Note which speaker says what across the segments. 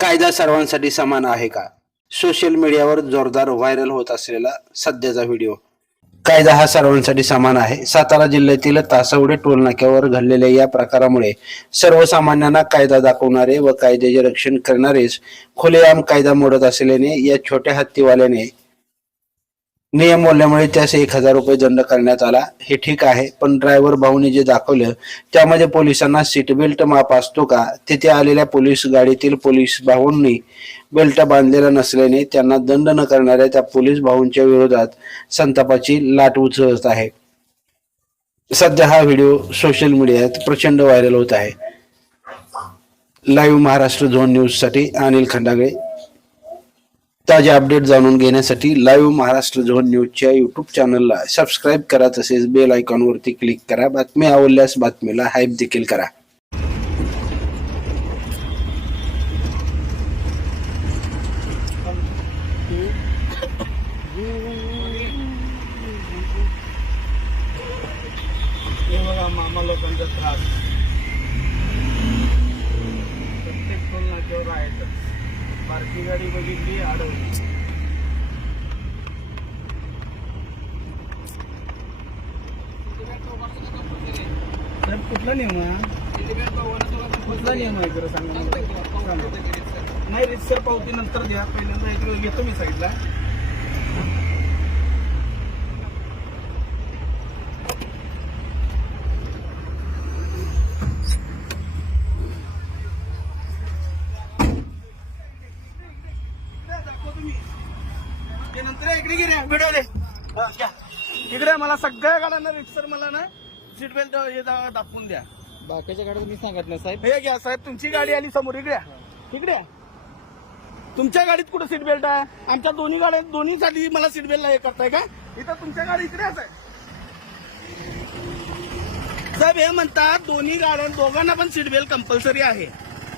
Speaker 1: कायदा सर्वांसाठी समान आहे का? सोशल मीडियावर जोरदार व्हायरल होत असलेला सध्याचा व्हिडिओ कायदा हा सर्वांसाठी समान आहे. सातारा जिल्ह्यातील तासवडे टोलनाक्यावर घडलेल्या या प्रकारामुळे सर्वसामान्यांना कायदा दाखवणारे व कायद्याचे रक्षण करणारेच खुलेआम कायदा मोडत असल्याने या छोट्या हत्तीवाल्याने नियम बोलल्यामुळे त्यास एक हजार रुपये दंड करण्यात आला. हे ठीक आहे पण ड्रायव्हर भाऊने जे दाखवलं त्यामध्ये पोलिसांना सीट बेल्ट माप असतो का? तिथे आलेल्या पोलीस गाडीतील पोलीस भाऊंनी बेल्ट बांधलेला नसल्याने त्यांना दंड न करणाऱ्या त्या पोलीस भाऊंच्या विरोधात संतापाची लाट उचलत आहे. सध्या हा व्हिडिओ सोशल मीडियात प्रचंड व्हायरल होत आहे. लाईव्ह महाराष्ट्र झोन न्यूजसाठी अनिल खंडागळे. ताजे अपडेट जाणून घेण्यासाठी लाईव्ह महाराष्ट्र झोन न्यूजच्या युट्यूब चॅनलला सबस्क्राईब करा तसेच बेल आयकॉनवरती क्लिक करा. बातमी आवडल्यास बातमीला हाईप देखील करा.
Speaker 2: मामा लोकांचा त्रास प्रत्येक बारकी गाडी बघितली अडवली साहेब, कुठला नियम आहे कुठला नियम आहे खरं सांगा सांगा. नाही रिक्षा पावती नंतर द्या. पहिल्यांदा एक वेळ घेतो मी साईडला ते नंतर इकडे गिरे व्हिडिओ दे. इकडे मला सगळ्या गाड्यांना रिक्सर मला ना सीट बेल्ट हे दाखवून द्या.
Speaker 3: बाकीच्या गाड्या मी सांगत नाही साहेब.
Speaker 2: हे घ्या साहेब तुमची गाडी आली समोर इकडे. इकडे. तुमच्या गाडीत कुठं सीट बेल्ट आहे? आमच्या दोन्ही गाड्या दोन्ही साठी मला सीट बेल्ट हे करताय का? इथं तुमच्या गाडी इकडेच आहे साहेब. हे म्हणतात दोन्ही गाड्या दोघांना पण सीट बेल्ट कंपल्सरी आहे.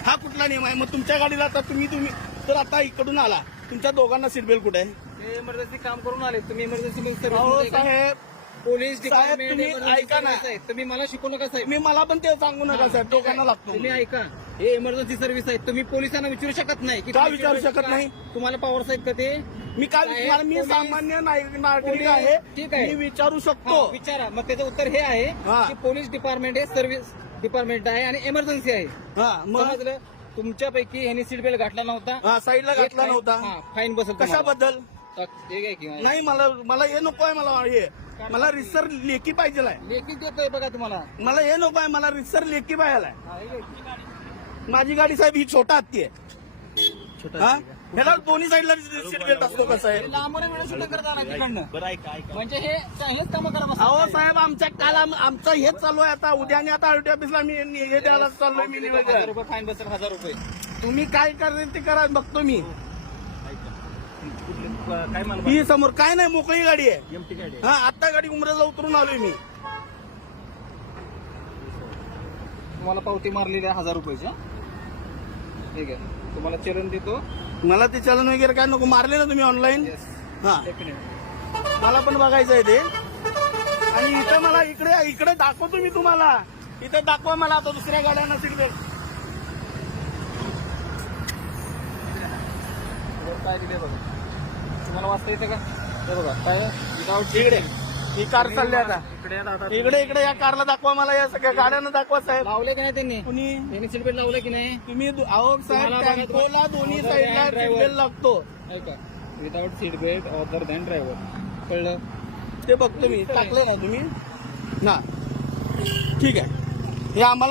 Speaker 2: हा कुठला नियम आहे? मग तुमच्या गाडीला आता तुम्ही तुम्ही तर आता इकडून आला. तुमच्या दोघांना सीट बेल्ट कुठे आहे?
Speaker 3: ते इमर्जन्सी काम करून आले. तुम्ही इमर्जन्सी
Speaker 2: अहो साहेब.
Speaker 3: पोलीस
Speaker 2: साहेब,
Speaker 3: डिपार्टमेंट
Speaker 2: तुम्ही
Speaker 3: emergency
Speaker 2: ऐका ना.
Speaker 3: service आहे. तुम्ही मला शिकू नका साहेब.
Speaker 2: तुम्ही मला पण ते सांगू नका साहेब. दोघांना लागतो
Speaker 3: तुम्ही ऐका. हे इमर्जन्सी सर्व्हिस आहे. तुम्ही पोलिसांना विचारू शकत नाही की
Speaker 2: का
Speaker 3: तुम्ही
Speaker 2: विचारू
Speaker 3: का-
Speaker 2: शकत नाही?
Speaker 3: तुम्हाला पॉवर साहेब का ते?
Speaker 2: मी काय
Speaker 3: साहेब,
Speaker 2: विचार मी
Speaker 3: पोलीस-
Speaker 2: सामान्य नागरिक नागरिक
Speaker 3: पोलीस-
Speaker 2: आहे.
Speaker 3: ठीक आहे.
Speaker 2: मी विचारू
Speaker 3: हा,
Speaker 2: शकतो
Speaker 3: विचारा. मग त्याचं उत्तर हे आहे. की पोलीस डिपार्टमेंट हे सर्व्हिस डिपार्टमेंट आहे आणि इमर्जन्सी आहे.
Speaker 2: हा मग?
Speaker 3: समजलं? तुमच्यापैकी ह्यांनी सीट बेल्ट घातला नव्हता.
Speaker 2: हा साईडला घातला नव्हता.
Speaker 3: फाईन बसल तुम्हाला.
Speaker 2: कशाबद्दल? नाही? मला मला हे नको आहे मला हे. मला रिसर लेखी पाहिजे
Speaker 3: लेखी देतोय बघा तुम्हाला.
Speaker 2: मला हे नको आहे मला रिसर लेखी पाहिजे. माझी गाडी साहेब ही छोटा हत्ती आहे. हा? ह्याला दोन्ही साईडला सीट बेल्ट असतो कसं आहे?
Speaker 3: हे म्हणजे हे हेच काम करा बसा.
Speaker 2: अहो साहेब आमच्या काल आम- आमचं हेच चालू आहे आता. उद्या आणि आता आरटी ऑफिसला मी हे द्यायला चाललोय मी
Speaker 3: फाईन बसेल हजार रुपये.
Speaker 2: तुम्ही काय करेल ते करा बघतो मी. ही समोर काय नाही मोकळी गाडी आहे. हा आता गाडी उमरेला उतरून आलोय मी.
Speaker 3: तुम्हाला पावती मारलेली आहे हजार रुपयाची ठीक आहे. तुम्हाला चलन देतो.
Speaker 2: मला ते चलन वगैरे काय नको मारले ना तुम्ही ऑनलाईन
Speaker 3: येस
Speaker 2: हा. मला पण बघायचं आहे ते. आणि इथं मला इकडे इकडे दाखवतो मी तुम्हाला. इथं दाखवा मला आता दुसऱ्या गाड्यांना सीट बेल्ट
Speaker 3: काय दिले बघा. तुम्हाला वाचता येतं का? हे बघा काय? विदाउट
Speaker 2: इकडे ही कार चालली आता.
Speaker 3: इकडे आता
Speaker 2: इकडे इकडे या कारला दाखवा मला या सगळ्या गाड्यांना दाखवा साहेब.
Speaker 3: लावले का नाही त्यांनी?
Speaker 2: कुणी?
Speaker 3: त्यांनी सीट बेल्ट लावले की नाही?
Speaker 2: तुम्ही दु- अहो साहेब टेम्पोला दोन्ही साईडला
Speaker 3: van
Speaker 2: सीट
Speaker 3: driver.
Speaker 2: बेल्ट लागतो.
Speaker 3: ऐका without seat belt other than driver कळलं?
Speaker 2: ते बघतो मी टाकलं ना तुम्ही? ना. ठीक आहे. हे आम्हाला